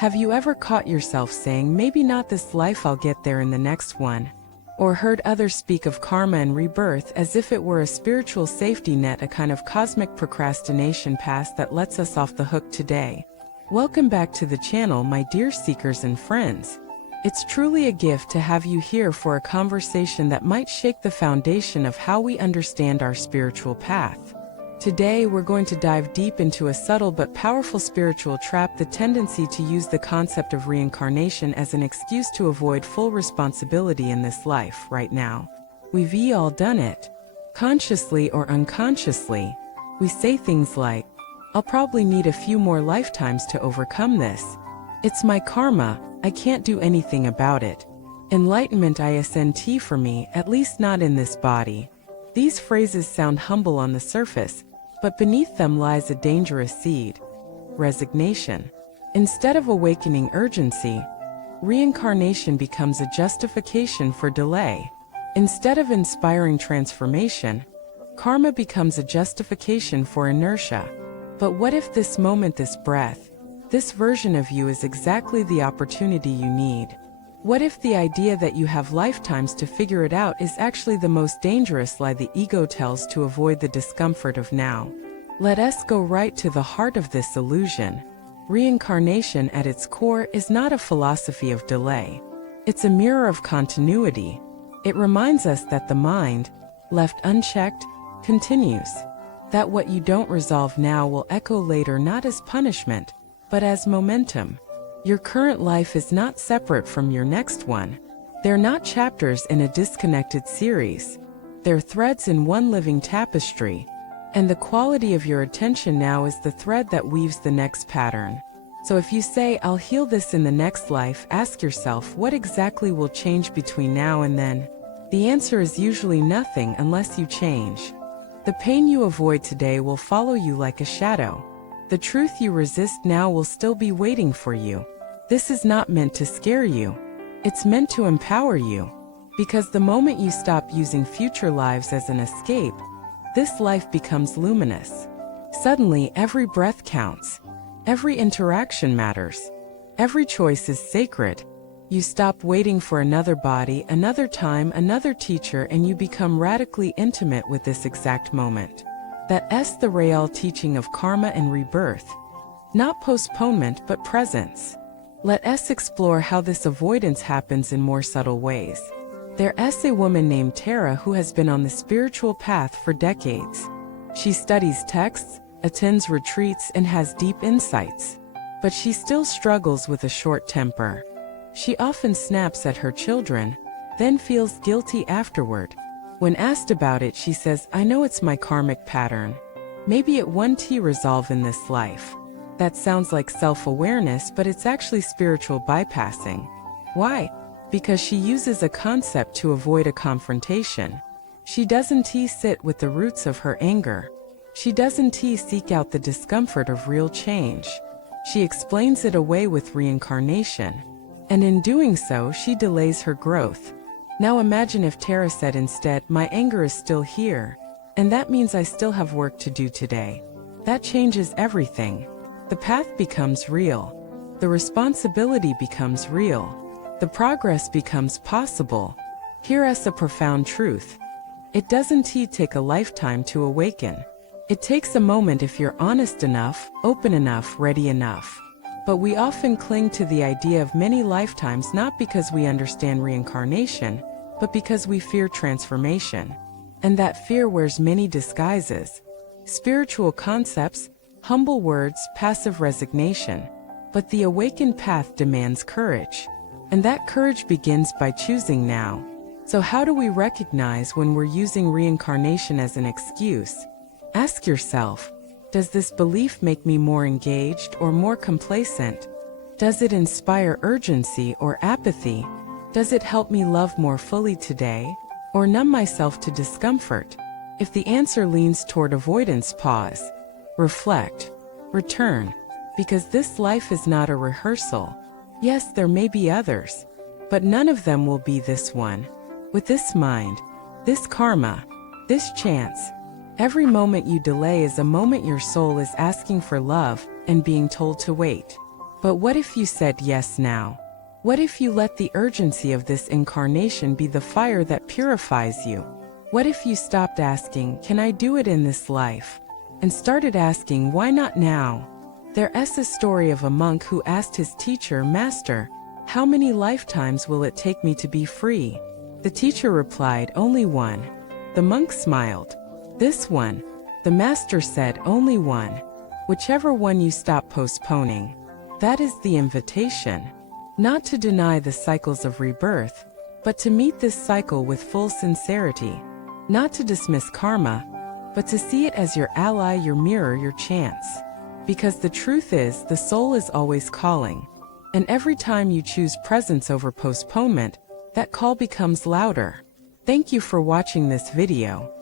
Have you ever caught yourself saying, maybe not this life, I'll get there in the next one? Or heard others speak of karma and rebirth as if it were a spiritual safety net, a kind of cosmic procrastination pass that lets us off the hook today? Welcome back to the channel, my dear seekers and friends. It's truly a gift to have you here for a conversation that might shake the foundation of how we understand our spiritual path. Today we're going to dive deep into a subtle but powerful spiritual trap: the tendency to use the concept of reincarnation as an excuse to avoid full responsibility in this life right now. We've all done it. Consciously or unconsciously, we say things like, I'll probably need a few more lifetimes to overcome this. It's my karma, I can't do anything about it. Enlightenment isn't for me, at least not in this body. These phrases sound humble on the surface, but beneath them lies a dangerous seed: resignation. Instead of awakening urgency, reincarnation becomes a justification for delay. Instead of inspiring transformation, karma becomes a justification for inertia. But what if this moment, this breath, this version of you is exactly the opportunity you need? What if the idea that you have lifetimes to figure it out is actually the most dangerous lie the ego tells to avoid the discomfort of now? Let us go right to the heart of this illusion. Reincarnation at its core is not a philosophy of delay. It's a mirror of continuity. It reminds us that the mind, left unchecked, continues. That what you don't resolve now will echo later, not as punishment, but as momentum. Your current life is not separate from your next one. They're not chapters in a disconnected series. They're threads in one living tapestry. And the quality of your attention now is the thread that weaves the next pattern. So if you say, I'll heal this in the next life, ask yourself, what exactly will change between now and then? The answer is usually nothing unless you change. The pain you avoid today will follow you like a shadow. The truth you resist now will still be waiting for you. This is not meant to scare you. It's meant to empower you. Because the moment you stop using future lives as an escape, this life becomes luminous. Suddenly, every breath counts. Every interaction matters. Every choice is sacred. You stop waiting for another body, another time, another teacher, and you become radically intimate with this exact moment. That's the real teaching of karma and rebirth. Not postponement, but presence. Let us explore how this avoidance happens in more subtle ways. There's a woman named Tara who has been on the spiritual path for decades. She studies texts, attends retreats, and has deep insights. But she still struggles with a short temper. She often snaps at her children, then feels guilty afterward. When asked about it, she says, I know it's my karmic pattern. Maybe it won't resolve in this life. That sounds like self-awareness, but it's actually spiritual bypassing. Why? Because she uses a concept to avoid a confrontation. She doesn't sit with the roots of her anger. She doesn't seek out the discomfort of real change. She explains it away with reincarnation. And in doing so, she delays her growth. Now imagine if Tara said instead, my anger is still here, and that means I still have work to do today. That changes everything. The path becomes real. The responsibility becomes real. The progress becomes possible. Here's a profound truth. It doesn't take a lifetime to awaken. It takes a moment if you're honest enough, open enough, ready enough. But we often cling to the idea of many lifetimes, not because we understand reincarnation, but because we fear transformation. And that fear wears many disguises. Spiritual concepts, humble words, passive resignation. But the awakened path demands courage. And that courage begins by choosing now. So how do we recognize when we're using reincarnation as an excuse? Ask yourself, does this belief make me more engaged or more complacent? Does it inspire urgency or apathy? Does it help me love more fully today, or numb myself to discomfort? If the answer leans toward avoidance, pause, reflect, return, because this life is not a rehearsal. Yes, there may be others, but none of them will be this one. With this mind, this karma, this chance, every moment you delay is a moment your soul is asking for love and being told to wait. But what if you said yes now? What if you let the urgency of this incarnation be the fire that purifies you? What if you stopped asking, can I do it in this life? And started asking, why not now? There's a story of a monk who asked his teacher, Master, how many lifetimes will it take me to be free? The teacher replied, only one. The monk smiled. This one. The master said, only one. Whichever one you stop postponing. That is the invitation. Not to deny the cycles of rebirth, but to meet this cycle with full sincerity. Not to dismiss karma, but to see it as your ally, your mirror, your chance. Because the truth is, the soul is always calling. And every time you choose presence over postponement, that call becomes louder. Thank you for watching this video.